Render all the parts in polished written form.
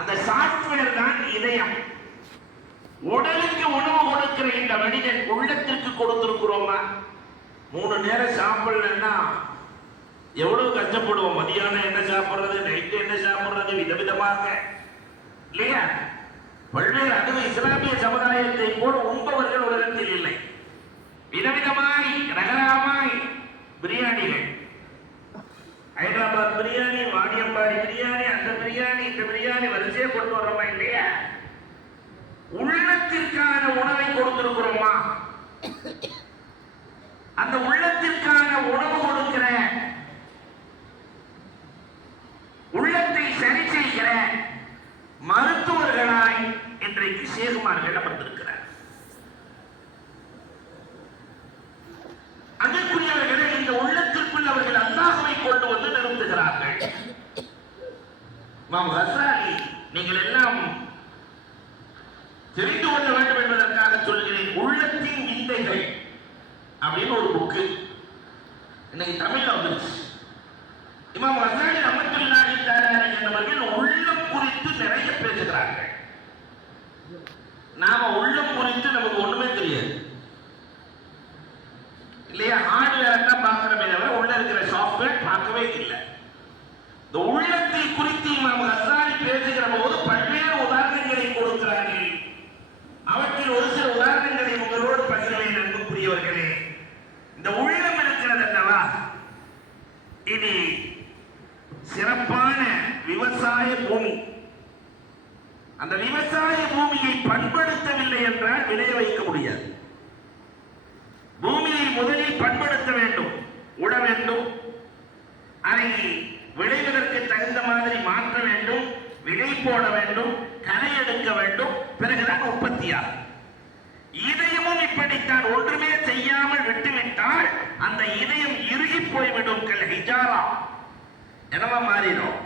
அந்த சாஃப்ட்வேர் தான் இதயம். உடலுக்கு உணவு கொடுக்கிற இந்த மனிதன் உள்ளத்திற்கு கொடுத்திருக்கிறோமா? 3 நேரம் சாப்பிடலன்னா எவ்வளவு கஷ்டப்படுவோம். மதியானம் என்ன சாப்பிடுறது, நைட்டு என்ன சாப்பிடுறது, விதவிதமாக இல்லையா? பல்வேறு அதுவும் இஸ்லாமிய சமுதாயத்தை போல உண்பவர்கள் உலகத்தில் இல்லை. விதவிதமாய் ரகரமாய் பிரியாணிகள், ஹைதராபாத் பிரியாணி, வாணியம்பாடி பிரியாணி, அந்த பிரியாணி, இந்த பிரியாணி வரிசையை கொண்டு வர்றோமா இல்லையா? உள்ளத்திற்கான உணவை கொடுத்திருக்கிறோமா? அந்த உள்ளத்திற்கான உணவு கொடுக்கிற, உள்ளத்தை சரி செய்கிற மருத்துவர்களாய் இன்றைக்கு சேகுமார்கள் அமர்ந்திருக்கிறார். அன்புக்குரியவர்களே, இந்த உள்ளத்திற்குள் அவர்கள் அல்லாஹ்வை கொண்டு வந்து நிறுத்துகிறார்கள். இமாம் கஸாலி, நீங்கள் எல்லாம் தெரிந்து கொள்ள வேண்டும் என்பதற்காக சொல்கிறேன். உள்ளத்தின் விந்தைகள் அப்படின்னு ஒரு புக்கு இன்னைக்கு தமிழ்ல வந்துருச்சு. இமாம் கஸாலி ரஹ்மத்துல்லாஹி தஆலா என்பவர்கள் உள்ளம் குறித்து நிறைய பேசுகிறார்கள். நாம உள்ளம் குறித்து நமக்கு ஒண்ணுமே தெரியாது இல்லையா? ஹார்ட்வேர் தான் பார்க்கிறோமே தவிர உள்ள இருக்கிற சாஃப்ட்வேர் பார்க்கவே இல்லை. இந்த உள்ளத்தை குறித்து இமாம் கஸாலி பேசுகிற போது பல்வேறு உதாரணங்களை கொடுக்கிறார்கள். அவற்றில் ஒரு சில உதாரணங்களை உங்களோடு பகிர்வேன். அன்புக்குரியவர்களே, இந்த உள்ளம் இருக்கிறது அல்லவா, இது சிறப்பான விவசாய பூமி. அந்த விவசாய பூமியை பண்படுத்தவில்லை என்றால் விளைய வைக்க முடியாது. பூமியை முதலில் பண்படுத்த வேண்டும், உட வேண்டும், அதை விளைவதற்கு தகுந்த மாதிரி மாற்ற வேண்டும், விதை போட வேண்டும், களை எடுக்க வேண்டும், பிறகுதான் உற்பத்தியாகும். இதயமும் இப்படித்தான். ஒன்றுமே செய்யாமல் விட்டுவிட்டால் அந்த இதயம் இறுகி போய்விடும். ஹிஜாரா என்னவா மாறிடும்?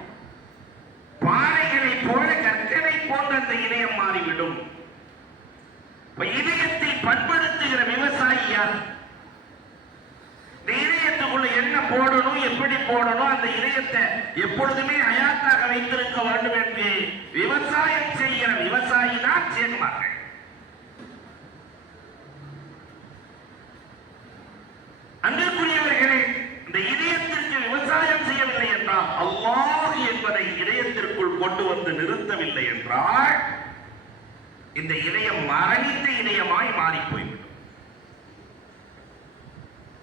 பாறைகளை போல, கற்களை போன்ற அந்த இதயம் மாறிவிடும். இதயத்தை பண்படுத்துகிற விவசாயி யார்? இந்த இதயத்துக்குள்ள என்ன போடணும், எப்படி போடணும், அந்த இதயத்தை எப்பொழுதுமே ஹயாத்தாக வைத்திருக்க வேண்டும் என்று விவசாயம் செய்கிற விவசாயி தான் சேகுமார்கள். அன்பிற்குரியவர்களே, இந்த இதயத்திற்கு விவசாயம் செய்யவில்லை என்றால், அல்லாஹ் என்பதை இதயத்திற்குள் கொண்டு வந்து நிறுத்தவில்லை என்றால், இந்த இதயம் மரணித்த இதயமாய் மாறி போய்விடும்.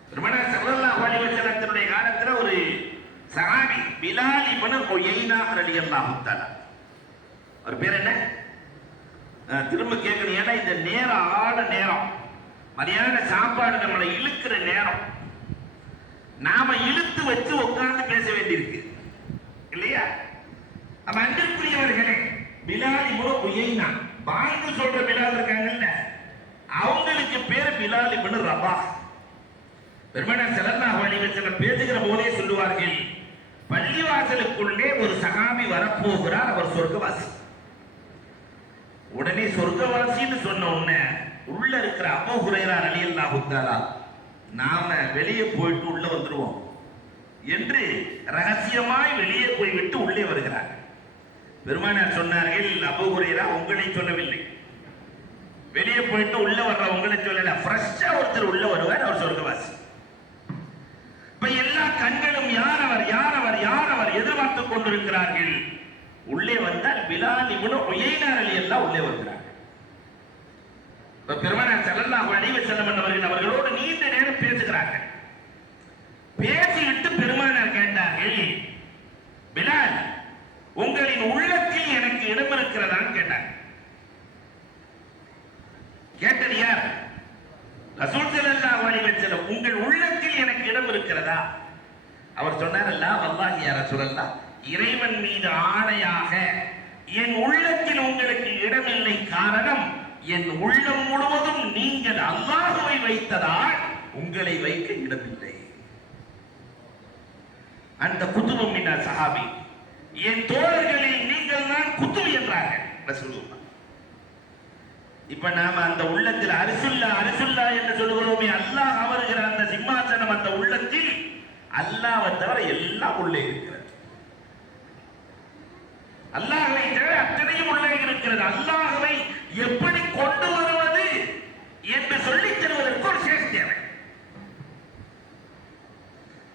பெருமானார் ஸல்லல்லாஹு அலைஹி வஸல்லத்தினுடைய காலத்துல ஒரு சஹாபி பிலால் இப்னு உயைனா ரலியல்லாஹு தஆலா, அவர் பேர் என்ன? திரும்ப கேட்கணும், ஏன்னா இந்த நேரம் ஆட நேரம், மதியான சாப்பாடு நம்மளை இழுக்கிற நேரம், நாம இழுத்து வச்சு உட்கார்ந்து பேச வேண்டியிருக்கு இல்லையா? அப்ப அன்பிற்குரியவர்களே, பிலால் இப்னு உயைனா, பாங்கு சொல்ற பிலால் இருக்காங்கல்ல, அவங்களுக்கு பேர் பிலால் இப்னு ரபாஹ். பெருமானார் ஸல்லல்லாஹு அலைஹி வஸல்லம் பேசுகிற போதே சொல்லுவார்கள், பள்ளிவாசலுக்குள்ளே ஒரு சஹாபி வரப்போகிறார், அவர் சொர்க்கவாசி. உடனே சொர்க்கவாசின்னு சொன்ன உடனே உள்ள இருக்கிற அபூ ஹுரைரா ரலியல்லாஹு தஆலா, நாம வெளியே போயிட்டு உள்ள வந்துருவோம் என்று ரகசியமாய் வெளியே போய்விட்டு உள்ளே வருகிறார். பெருமானார் சொன்னார்கள், அபூ ஹுரைரா உங்களை சொல்லவில்லை, வெளியே போயிட்டு உள்ள வர்ற உங்களை சொல்லல, ஃப்ரெஷ்ஷா ஒருத்தர் உள்ள வருவார், அவர் சொர்க்கவாசி. இப்ப எல்லா கண்களும் யார் அவர், யார் அவர், யார் அவர் எதிர்பார்த்துக் கொண்டிருக்கிறார்கள். உள்ளே வந்தால் பிலால் இப்னு உயைனா ரலியல்லாஹு உள்ளே வருகிறார். பெருமானார் ஸல்லல்லாஹு அலைஹி வஸல்லம் அவர்களோடு நீண்ட நேரம் பேசுகிறார்கள். பேசிவிட்டு பெருமானார் கேட்டார்கள், பிலால், உங்களின் உள்ளத்தில் எனக்கு இடம் இருக்கிறதான்னு கேட்டார். கேட்டது யார்? ரசூல் ஸல்லல்லாஹு அலைஹி வஸல்லம், உங்கள் உள்ளத்தில் எனக்கு இடம் இருக்கிறதா? அவர் சொன்னார், அல்லா வல்லாஹி யா ரசூலல்லாஹ், இறைவன் மீது ஆணையாக என் உள்ளத்தில் உங்களுக்கு இடமில்லை. காரணம், என் உள்ளம் முழுவதும் நீங்கள் அல்லாஹ்வை வைத்ததால் உங்களை வைக்க இடமில்லை. அந்த குதுபும் மின சஹாபி, என் தோழர்களில் நீங்கள் தான் குதுப் என்றார்கள் ரசூலுல்லாஹ். இப்ப நாம அந்த உள்ளத்தில் அரிசுல்லா அரிசுல்லா என்று சொல்லுகிறோமே, அல்லாஹ் அமருகிற அந்த சிம்மாசனம், அந்த உள்ளத்தில் அல்லாஹ்வை தவிர எல்லாம் உள்ளே இருக்கிறது. அல்லாஹ்வை தவிர அத்தனையும் உள்ளே இருக்கிறது. அல்லாஹ்வை எப்படி கொண்டு வருவது என்று சொல்லித் தருவதற்கு ஒரு சேஷ் தேவை.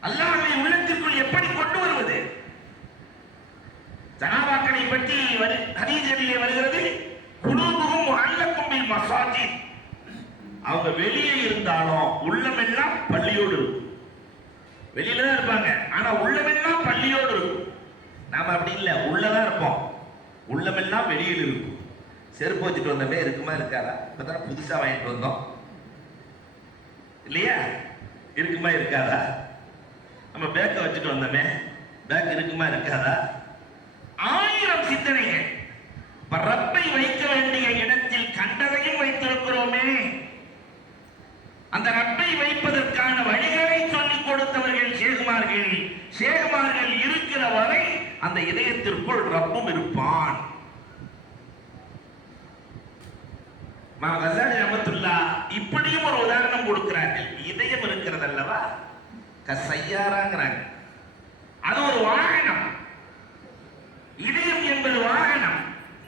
அல்லாஹ்வை உள்ளத்திற்குள் எப்படி கொண்டு வருவது? சஹாபாக்களை பற்றி ஹதீஸிலே வருகிறது, குலூபுஹும் முஅல்லகும் பில் மஸாஜித். அவங்க வெளியே இருந்தாலும் உள்ளமெல்லாம் பள்ளியோடு இருக்கும். வெளியில தான் இருப்பாங்க, ஆனா உள்ளமெல்லாம் பள்ளியோடு இருக்கும். நாம அப்படி இல்லை, உள்ளதான் இருப்போம், உள்ளமெல்லாம் வெளியில் இருக்கும். செருப்பு வச்சுட்டு வந்தமே இருக்குமா இருக்காதா? இப்பதான் புதுசா வாங்கிட்டு வந்தோம் இல்லையா? இருக்குமா இருக்காதா? நம்ம பேக்கை வச்சுட்டு வந்தோமே, பேக் இருக்குமா இருக்காதா? ஆயிரம் சிந்தனைகள். ரப்பை வைக்க வேண்டிய இடத்தில் கண்டதையும் வைத்திருக்கிறோமே. அந்த ரப்பை வைப்பதற்கான வழிகளை சொல்லிக் கொடுத்தவர்கள் ஷேகுமார்கள். ஷேகுமார்கள் இருக்கிற வரை அந்த இதயத்திற்குள் ரப்பும் இருப்பான். கஸாலி ரஹ்மத்துல்லாஹ் இப்படியும் ஒரு உதாரணம் கொடுக்கிறார்கள். இதயம் இருக்கிறது அல்லவா, கசையாராங்கிறாங்க. அது ஒரு வாகனம். இதயம் என்பது வாகனம்,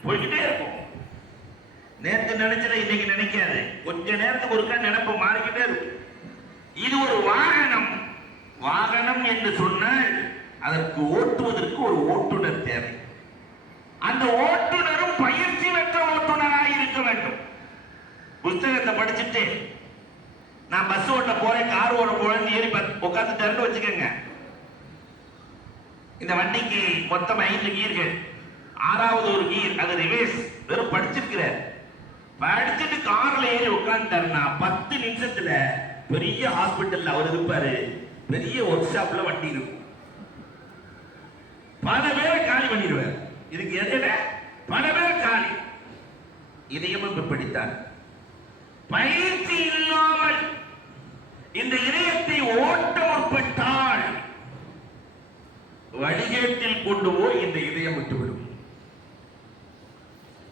போய்கிட்டே இருக்கும். நேற்று நினைச்சதை இன்னைக்கு நினைக்காது, கொஞ்ச நேரத்துக்கு ஒருக்கா நினைப்பு மாறிக்கிட்டே இருக்கும். இது ஒரு வாகனம். வாகனம் என்று சொன்னால் அதற்கு ஓட்டுவதற்கு ஒரு ஓட்டுநர் தேவை. அந்த ஓட்டுநரும் பயிற்சி பெற்ற ஓட்டுநராக இருக்க வேண்டும். புத்தகத்தை படிச்சுட்டு நான் பஸ் ஓட்ட போறேன், கார் ஓட போறேன்னு ஏறி உட்காந்துட்டாருன்னு வச்சுக்கோங்க. இந்த வண்டிக்கு மொத்தம் 5 கீர்கள், 6வது ஒரு கீர், அது ரிவேர்ஸ். வெறும் படிச்சிருக்கிறார். படிச்சுட்டு கார்ல ஏறி உட்காந்துட்டாருன்னா 10 நிமிஷத்துல பெரிய ஹாஸ்பிட்டல்ல அவர் இருப்பாரு, பெரிய ஒர்க் ஷாப்ல வண்டி இருக்கும். பல பேரை காலி பண்ணிடுவார். இதுக்கு எதிர பல பேர் காலி. இதயமும் இப்படித்தான். பயிற்சி இல்லாமல் இந்த இதயத்தை ஓட்ட முற்பட்டால் வழிகேட்டில் கொண்டு போய் இந்த இதயம் விட்டுவிடும்.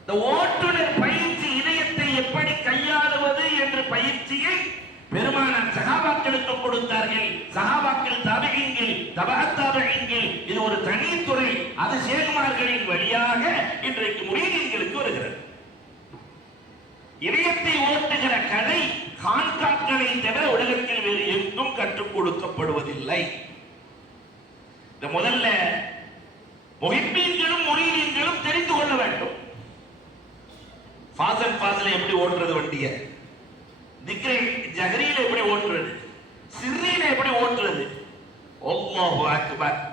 இந்த ஓட்டுநர் பயிற்சி இதயத்தை எப்படி கையாளுவது என்ற பயிற்சியை பெருமானார் சஹாபாக்களுக்கு கொடுத்தார்கள். சஹாபாக்கள், தாபிஈன்கள், தபஅத் தாபிஈன்கள், இது ஒரு தனித்துறை. அது ஷேகுமார்களின் வழியாக இன்றைக்கு முரீதீன்களுக்கு வருகிறது. இதயத்தை ஓட்டுகிற கலை கான்காக்களை தவிர உலகத்தில் வேறு எங்கும் கற்றுக் கொடுக்கப்படுவதில்லை. இந்த முதல்ல முஹிப்பீன்களும் முரீதீன்களும் தெரிந்து கொள்ள வேண்டும். ஃபாஸில் எப்படி ஓட்டுறது வண்டிய, திக்ரை ஜஹரியில எப்படி ஓட்டுறது, சிர்ரியில எப்படி ஓட்டுறது. அல்லாஹு அக்பர்.